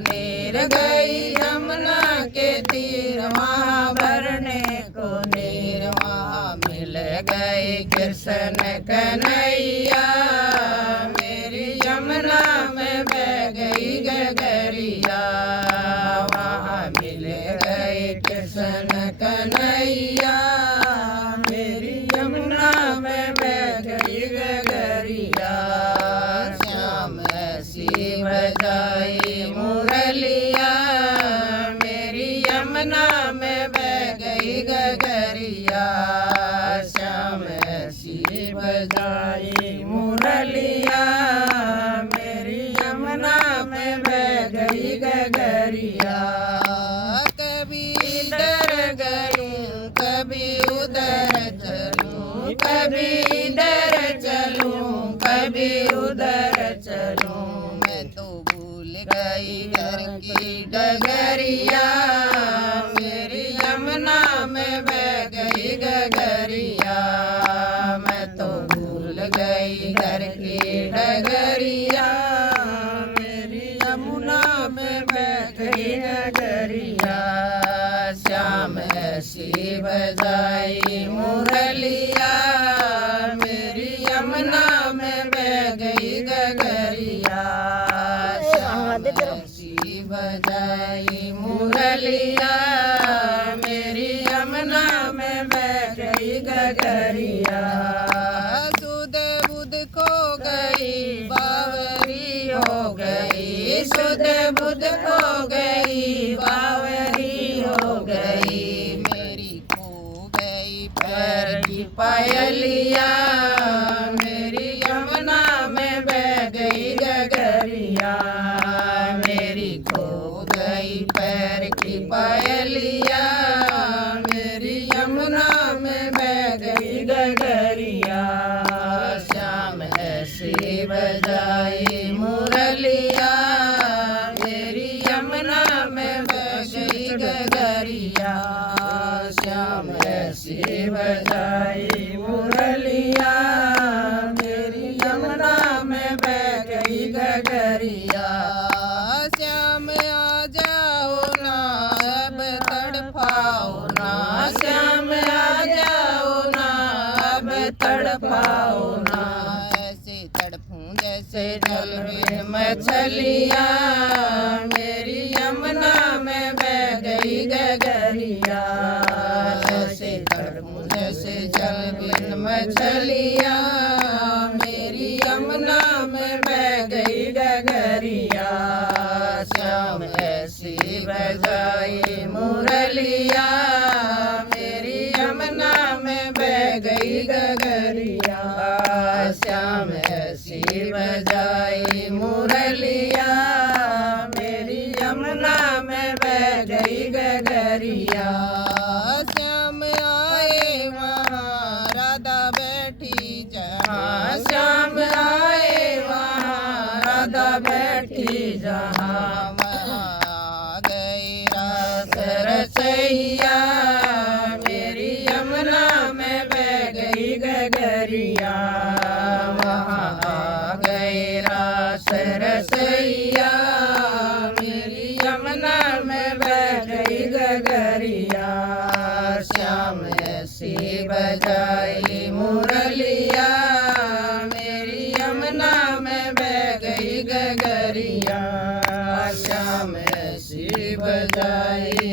नीर गई यमुना के तीर, वहाँ भरने को नीर, वहाँ मिल गई कृष्ण कन्हैया। मेरी यमुना में बह गई गगरिया, वहाँ मिल गई कृष्ण कन्हैया। मेरी यमुना में बह गई गगरिया, श्याम ऐसी बजाई मुरलिया। मेरी यमुना में बह गई गगरिया, श्याम ऐसी बजाई मुरलिया। मेरी यमुना में बह गई गगरिया। कभी इधर गई कभी उधर चलूं, कभी इधर चलूं कभी उधर चलूं। मैं तो भूल गई घर की डगरिया, मेरी यमुना में बह गई गगरिया। मैं तो भूल गई घर की डगरिया, मेरी यमुना में बह गई गगरिया। श्याम ऐसी बजाई मुरलिया, मेरी यमुना में बह गई गगरिया। श्याम ऐसी बजाई मुरलिया, मेरी यमुना में बह गई गगरिया। सुध बुध खो गई बावरी हो गई, सुध बुध खो गई बावरी हो गई। मेरी खो गई पैर की पायलिया, मेरी यमुना में बह गई गगरिया। मेरी खो गई पैर की पायलिया, मेरी यमुना में बह गई गगरिया। श्याम ऐसी बजाई मुरलिया, मेरी यमुना में बह गई गगरिया। श्याम ऐसी बजाई मुरलिया, मेरी यमुना में बह गई गगरिया। श्याम आ जाओ ना अब तड़पाओ ना, श्याम आ जाओ ना अब तड़पाओ ना। ऐसे तड़पूं जैसे जल में मछलिया, मेरी यमुना में बह गई गगरिया। ऐसे तड़पूं जैसे जल में मछलिया, मेरी यमुना में बह गई गगरिया। श्याम ऐसी बजाई मुरलिया, मेरी यमुना में बह गई गगरिया। श्याम ऐसी बजाई मुरलिया, मेरी यमुना में बह गई गगरिया। श्याम आए वहाँ राधा बैठी जहाँ, श्याम आए वहाँ राधा बैठी जहाँ। वहाँ आ गई रास रचैया, मेरी यमुना में बह गई गगरिया। वहाँ आ गई रास रचैया, मेरी यमुना में बह गई गगरिया। श्याम ऐसी बजाई मुरलिया, मेरी यमुना में बह गई गगरिया। श्याम ऐसी बजाई